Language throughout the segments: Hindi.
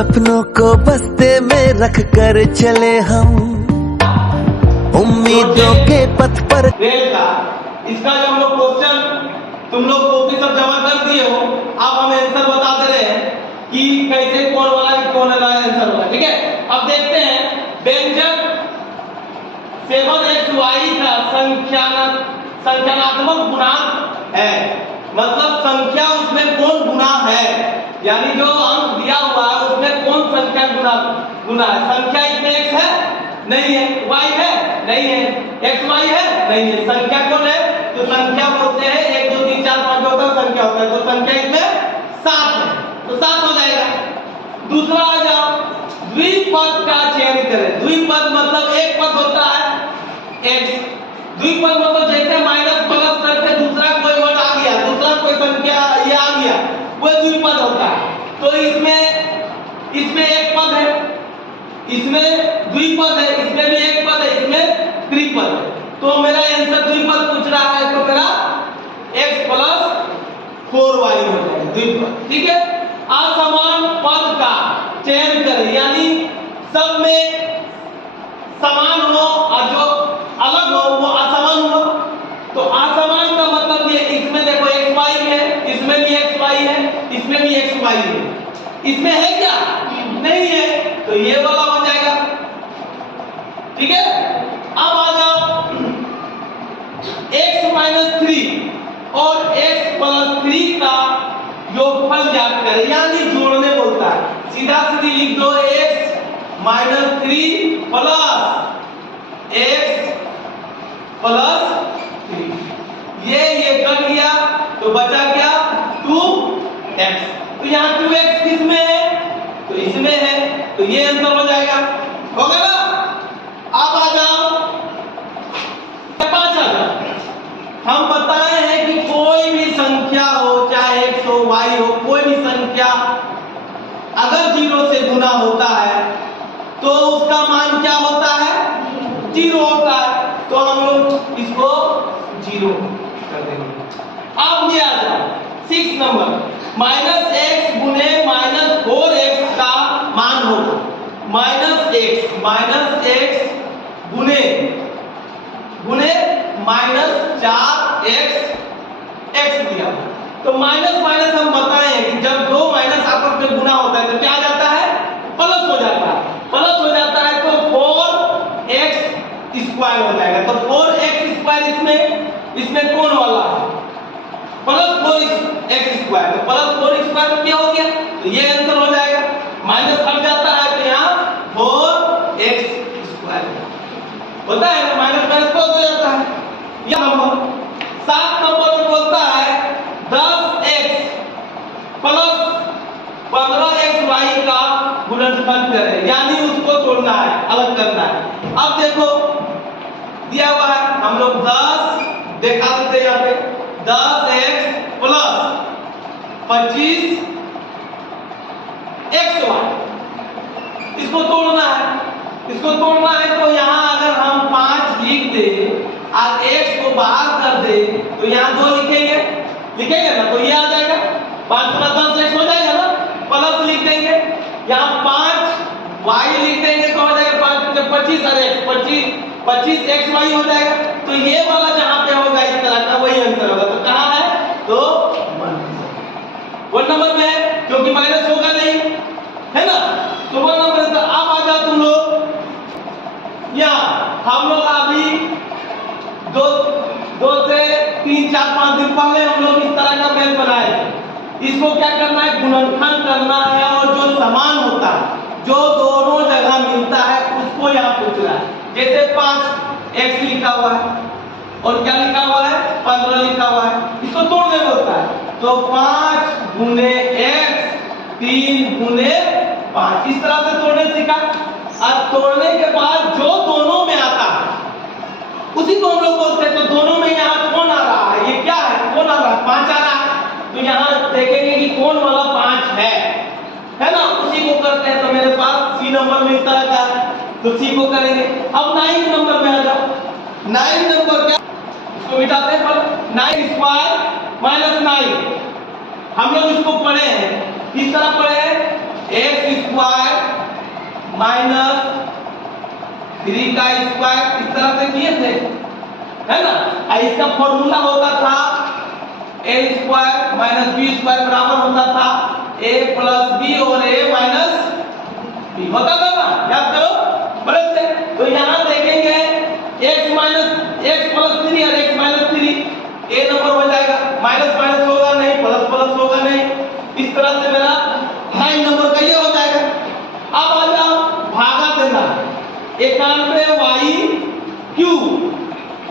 सपनों को बस्ते में रख कर चले हम उम्मीदों के पथ पर। रेल का इसका जो हम लोग क्वेश्चन तुम लोग कॉपी सब जमा कर दिए हो, आप हमें आंसर बता दे रहे हैं कि कैसे कौन वाला आंसर होगा। ठीक है, अब देखते हैं व्यंजक 7xy का संख्यात्मक गुणांक है, मतलब संख्या उसमें कौन गुना है, यानी जो अंक दिया हुआ है उसमें कौन संख्या गुना है। संख्या इसमें x है नहीं है, y है नहीं है, xy है नहीं है, संख्या कौन है तो संख्या बोलते हैं 1 2 3 4 5 होता है संख्या होता है, तो संख्या इसमें 7 है तो 7 हो जाएगा। दूसरा आ जाओ, द्विपद का चयन करें। द्विपद मतलब एक पद होता है x, द्विपद मतलब जैसे माइनस प्लस करके दूसरा कोई वर्ड आ गया, दूसरा कोई संख्या ये आ गया, वो द्विपद होता है। तो इसमें एक पद है, इसमें द्विपद है, इसमें भी एक पद है, इसमें त्रिपद है। तो मेरा आंसर द्विपद पूछ रहा है तो मेरा x + 4y हो जाएगा द्विपद। ठीक है, असमान पद का चयन करें, यानी सब में समान हो और जो अलग हो वो असमान हो। तो असमान का मतलब ये, इसमें देखो xy है, इसमें भी xy है, इसमें भी xy है, इसमें है क्या नहीं है, तो ये वाला हो जाएगा। ठीक है, अब आ जाओ x - 3 और x + 3 का योगफल ज्ञात करें, यानी जोड़ने बोलता है। सीधा सीधी लिख दो x - 3 + x + 3, ये कट गया तो बचा क्या 2x। तो यहाँ 2x किसमें है तो इसमें है, तो ये आंसर हो जाएगा। हो गया ना। अब आ जाओ 5 आ जाओ। हम बताए हैं कि कोई भी संख्या हो, चाहे x हो y हो, कोई भी संख्या अगर 0 से गुना होता है तो उसका मान क्या होता है 0 होता है, तो हम लोग इसको 0 कर देंगे। अब ये आ जाओ 6 नंबर, -x गुने -4x का मान होगा -x गुने -4x x दिया। तो माइनस हम बताए हैं कि जब दो माइनस आपस में गुना होता है तो क्या आ जाता है प्लस हो जाता है, प्लस हो जाता है तो 4x² हो जाएगा। तो 4x² इसमें कौन वाला है +4x², तो +4x² क्या हो गया तो ये आंसर हो जाएगा। माइनस हट जाता है तो यहाँ 4x² होता है ना, माइनस प्लस हो जाता है। यह नंबर 7 नंबर में बोलता है 10x + 15xy का गुणनफल करें, यानी उसको तोड़ना है, अलग करना है। अब देखो दिया हुआ है, हम लोग 10 देखा देते हैं यहाँ पे 10x + 25xy, इसको तोड़ना है। इसको तोड़ना है तो यहाँ अगर हम 5 लिख दे और x को बाहर कर दे तो यहाँ 2 लिखेंगे ना, तो ये आ जाएगा 5 + 10x हो जाएगा ना, प्लस लिख देंगे, यहाँ 5y लिख देंगे तो हो जाएगा 5 × 25 और x 25xy हो जाएगा। तो ये वाला जहाँ पे होगा इस तरह का वही आंसर होगा। तो कहाँ है तो 1 नंबर में है, क्योंकि माइनस होगा नहीं है ना, तो 1 नंबर से। अब आ जाओ तुम लोग, यहाँ हम लोग अभी 2 से 3 4 5 दिन पहले हम लोग इस तरह का मैथ बनाए थे। इसको क्या करना है गुणनखंड करना है, और जो समान होता है, जो दोनों जगह मिलता है उसको यहाँ पूछ रहा है। जैसे 5x लिखा हुआ है और क्या लिखा हुआ है 15 लिखा हुआ है, इसको तोड़ने बोलता है। तो 5 गुने x 3 गुने 5, इस तरह से तोड़ने सीखा। अब तोड़ने के बाद जो दोनों में आता है उसी को हम लोग बोलते हैं। तो दोनों में यहाँ कौन आ रहा है, ये क्या है कौन आ रहा है 5 आ रहा है, तो यहाँ देखेंगे कि कौन वाला 5 है ना, उसी को करते हैं। तो मेरे पास C नंबर में इस तरह का है तो C को करेंगे। अब 9 नंबर में आ जाओ। 9 नंबर क्या, इसको मिटाते हैं पर 9² - 9 हम लोग इसको पढ़े हैं, इस तरह पढ़े हैं एक्स स्क्वायर माइनस 3 का स्क्वायर, इस तरह से किए थे, है ना। इसका फॉर्मूला होता था ए स्क्वायर माइनस बी स्क्वायर बराबर होता था ए प्लस बी और ए माइनस बी, होता था ना, याद करो बड़े से। तो यहाँ देखेंगे x माइनस एक्स प्लस 3 और x माइनस 3, ए नंबर हो जाएगा, माइनस माइनस होगा नहीं, प्लस प्लस होगा नहीं, इस तरह से मेरा हाई नंबर का ये हो जाएगा। अब आ जाओ भागा देना, 91y क्यूब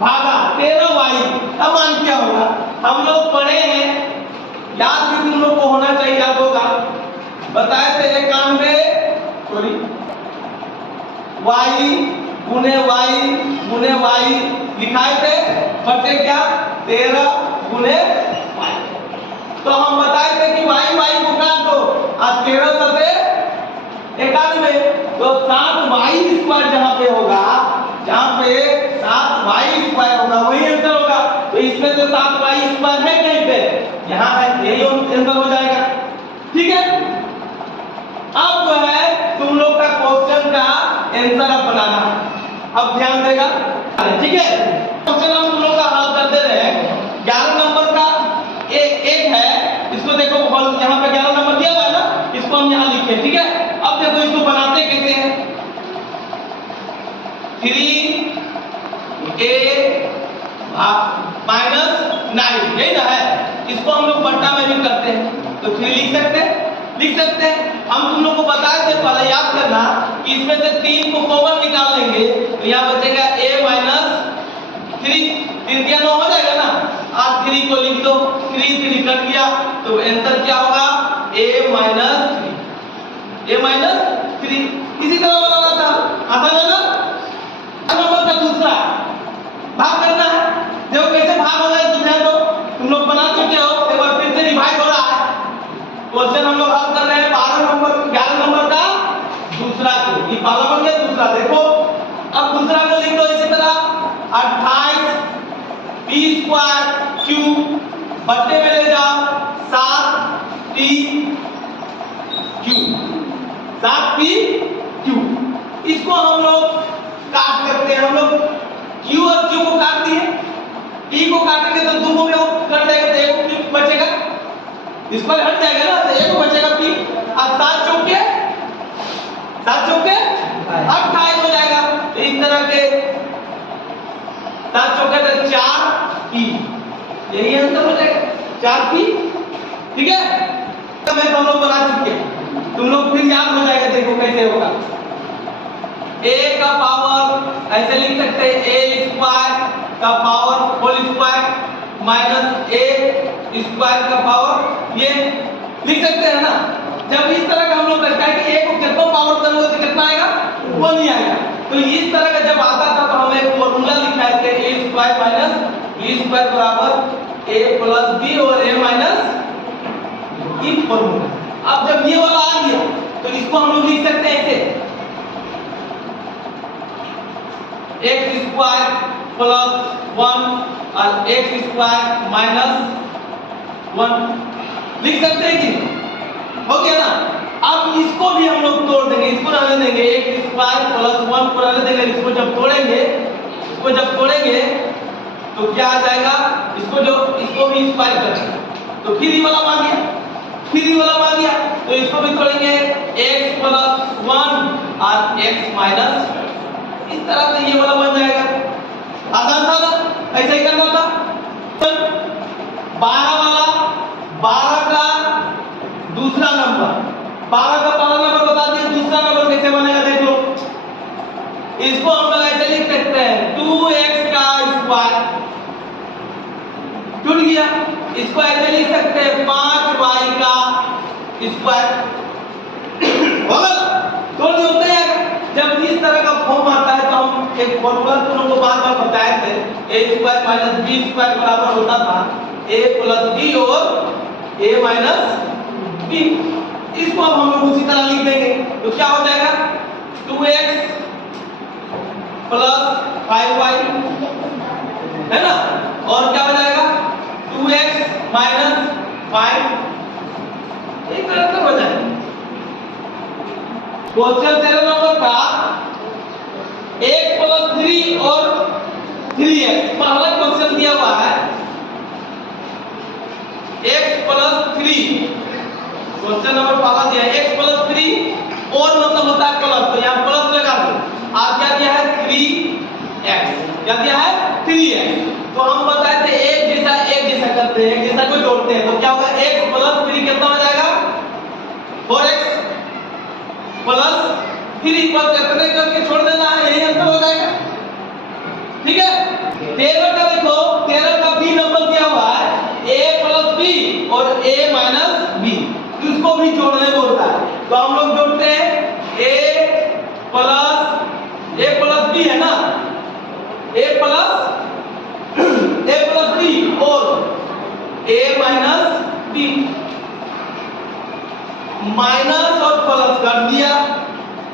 भागा 13y, अब मान क्या होगा, हम लोग पढ़े हैं, याद भी तुम लोग को होना चाहिए, याद होगा, बताए थे 91 सॉरी y गुने y लिखाए थे, बटे क्या 13 गुने y। तो हम बताए थे कि y को काट दो, आज 13 सते 91, तो 7y स्क्वायर जहां पे होगा, जहां पे 7y स्क्वायर होगा वही आंसर होगा। तो इसमें से 7y स्क्वायर है कहीं पे, यहाँ है, यही आंसर हो जाएगा, ठीक है। अब जो है तुम लोग का क्वेश्चन का आंसर अब बनाना, अब ध्यान देगा, ठीक है। क्वेश्चन हम तुम लोग का हल कर दे रहे हैं। 11 नंबर का एक है, इसको देखो यहाँ पे 11 नंबर दिया हुआ है ना, इसको हम यहाँ लिखे, ठीक है। अब देखो इसको बनाते कैसे हैं, 3a माइनस 9, यही ना है, इसको हम लोग बट्टा में भी करते हैं, तो 3 लिख सकते हैं। हम तुम लोग को बताए थे पहले, याद करना कि इसमें से 3 को कॉमन निकाल लेंगे, तो यहाँ बचेगा a माइनस 3 दिया 9 हो जाएगा ना, और 3 को लिख दो, 3 कट गया, तो आंसर क्या होगा a माइनस 3। इसी तरह बनाना था, आसान है ना। नंबर का दूसरा भाग करना है, देखो कैसे भाग होगा, ध्यान दो, तुम लोग बना चुके हो, एक बार फिर से रिवाइज हो रहा है। क्वेश्चन हम लोग हल कर रहे हैं 11 नंबर का दूसरा को, ये पहला बन गया, दूसरा देखो। अब दूसरा को लिख दो इसी तरह, 28 p स्क्वायर क्यूब बट्टे में ले जाओ 7p क्यूब, 7p क्यूब। इसको हम लोग काट सकते हैं, हम लोग q और q को काट दिए, p को काटेंगे तो 2 में कट जाएगा, तो 1 क्यूब बचेगा, इस पर हट जाएगा ना, तो 1 बचेगा p, और 7 चौके 28 हो जाएगा। तो इस तरह के 7 चौके 4p, यही आंसर हो जाएगा 4p, ठीक है। मैं हम लोग बना चुके हैं, तुम लोग फिर याद हो जाएगा, देखो कैसे होगा। a का पावर ऐसे लिख सकते हैं, a स्क्वायर का power whole square minus a square का पावर, ये लिख सकते हैं ना। जब इस तरह का हम लोग करते हैं कि a को कितना पावर करोगे तो कितना आएगा, 1 ही आएगा। तो इस तरह का जब आता था तो हम एक फॉर्मूला लिखाए थे, a square minus b square बराबर a प्लस b और a माइनस b फॉर्मूला। अब जब ये वाला आ गया तो इसको हम लोग लिख सकते हैं ऐसे, x स्क्वायर प्लस 1 और x स्क्वायर माइनस 1 लिख सकते हैं कि हो गया ना। अब इसको भी हम लोग तोड़ देंगे, इसको रहने देंगे, x स्क्वायर प्लस 1 को रहने देंगे, इसको जब तोड़ेंगे तो क्या आ जाएगा, इसको भी स्क्वायर करेंगे तो फिर ये वाला आ गया, तो इसको भी तोड़ेंगे, x प्लस 1 और x माइनस, इस तरह से ये वाला बन जाएगा। आसान था ना, ऐसा ही करना था। 12 वाला, 12 का दूसरा नंबर, 12 का पहला नंबर बता दिया, दूसरा नंबर कैसे बनेगा देख लो। इसको हम लोग ऐसे लिख सकते हैं, 2x का स्क्वायर टूट गया, इसको ऐसे लिख सकते हैं 5y का स्क्वायर, होगा तोड़ दिया, उतना ही आएगा। जब इस तरह का फॉर्म आता है तो हम एक फॉर्मूला तुम लोगों को बार-बार बताए थे, a square minus b square बराबर होता था a प्लस b और a माइनस b। इसको अब हम लोग उसी तरह लिख देंगे, तो क्या हो जाएगा, 2x प्लस 5y, है ना, और क्या हो जाएगा 2x माइनस 5, एक तरह से हो जाएगा। क्वेश्चन 13 नंबर का x + 3 और 3x पहला क्वेश्चन दिया हुआ है x + 3 क्वेश्चन नंबर पहला दिया है x + 3 और मतलब होता है प्लस, तो यहाँ प्लस लगा दो। और क्या दिया है 3x, क्या दिया है 3x। तो हम बताए थे एक जैसा करते हैं, जैसा को जोड़ते हैं, तो क्या होगा x + 3 कितना हो जाएगा 4x + 3 पर कितने करके छोड़ देना है, यही आंसर हो जाएगा। ठीक है। 13 का देखो, 13 का b नंबर दिया हुआ है a + b और a - b, इसको भी जोड़ने बोलता है। तो हम लोग जोड़ते हैं a + b है ना, a + b और a - b, माइनस और प्लस कर दिया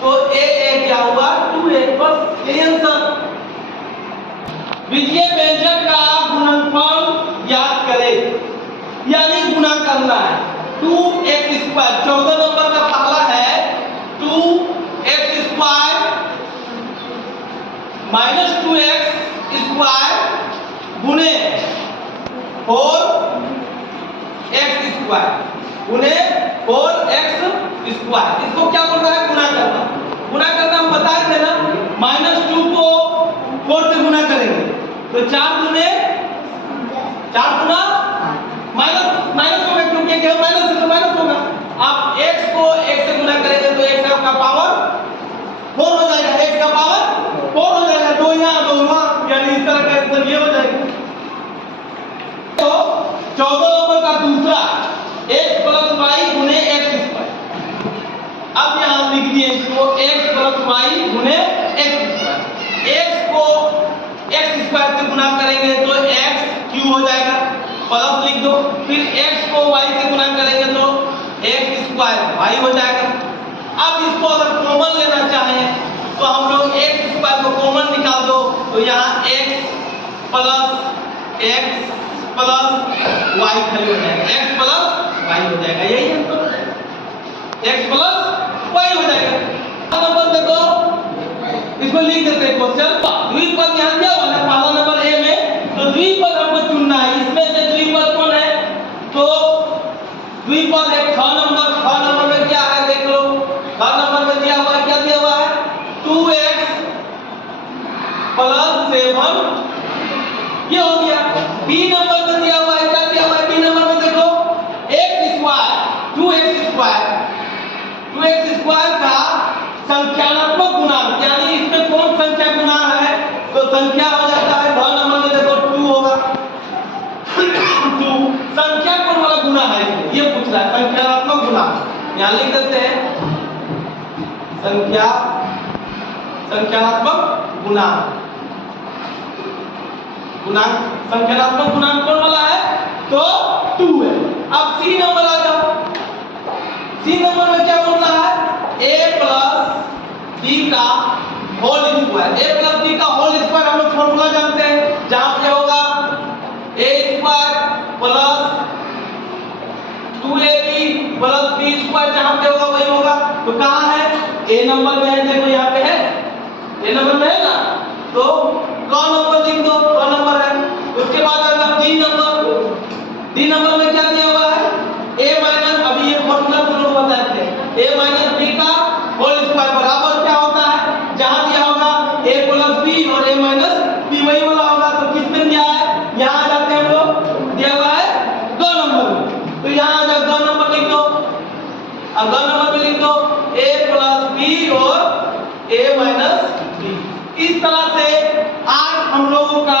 तो a क्या हुआ 2a, बस यही आंसर। विजय व्यंजक का गुणनफल याद करें, यानी गुणा करना है। 2x², 14 नंबर का पहला है 2x² - 2x² गुणे 4x² गुणे 4x²। इसको क्या बोल रहा है गुणा करना। गुणा करना हम बताए थे ना, -2 को 4 से गुणा करेंगे तो 4 गुना माइनस होगा, क्योंकि क्या माइनस है तो माइनस होगा। आप x को x से गुणा करेंगे तो x का पावर 4 हो जाएगा, x का पावर 4 हो जाएगा, 2 यहाँ 2 वहाँ, यानी इस तरह का आंसर ये हो जाएगा। तो 14 नंबर का दूसरा x + y गुणे x²। अब यहां लिख दिए इसको x + y गुणे x²। x को x² से गुणा करेंगे तो x³ हो जाएगा, प्लस लिख दो। फिर x को y से गुणा करेंगे तो x² y हो जाएगा। अब इसको अगर कॉमन लेना चाहें तो हम लोग x² को कॉमन निकाल दो, तो यहाँ x + y खाली हो जाएगा, x + y हो जाएगा, यही आंसर हो जाएगा, x + y हो जाएगा। नंबर देखो, इसको लिख देते हैं क्वेश्चन। द्विपद यहाँ क्या वाला पहला नंबर ए में, तो द्विपद हमको चुनना है। इसमें से द्विपद कौन है, तो द्विपद है 6 नंबर। 6 नंबर में क्या है देख लो, 6 नंबर में दिया हुआ है, क्या दिया हुआ है 2x + 7, ये हो गया। बी नंबर में दिया हुआ है, क्या दिया हुआ है बी नंबर में देखो x² का संख्यात्मक गुणांक, यानी इसमें कौन संख्या गुना है, तो संख्या हो जाता है 9 नंबर में देखो 2 होगा। 2 संख्या कौन वाला गुना है, ये पूछ रहा है, संख्यात्मक गुणांक। यहां लिख देते हैं संख्यात्मक गुणांक। संख्यात्मक गुणांक कौन वाला है, तो 2 है। अब सी नंबर आ जाओ। सी नंबर में क्या बोल रहा है a + b का होल स्क्वायर। a + b का होल स्क्वायर हम लोग फॉर्मूला जानते हैं, जहां पे होगा a² + 2ab + b², जहां पे होगा वही होगा। तो कहां है, a नंबर में है, देखो यहाँ पे है, a नंबर में है ना, तो क नंबर लिख दो, क नंबर है। उसके बाद अगर डी नंबर में क्या दिया हुआ है a- अभी ये फॉर्मूला तो लोग बताए थे, a - b का होल स्क्वायर बराबर क्या होता है, जहां दिया होगा a + b और a - b वही वाला होगा। तो किस में दिया है, यहां आ जाते हैं हम लोग, दिया हुआ है ग नंबर में, तो यहां आ जाओ ग नंबर लिख दो। अब ग नंबर में लिख दो a + b और a - b। इस तरह से आज हम लोगों का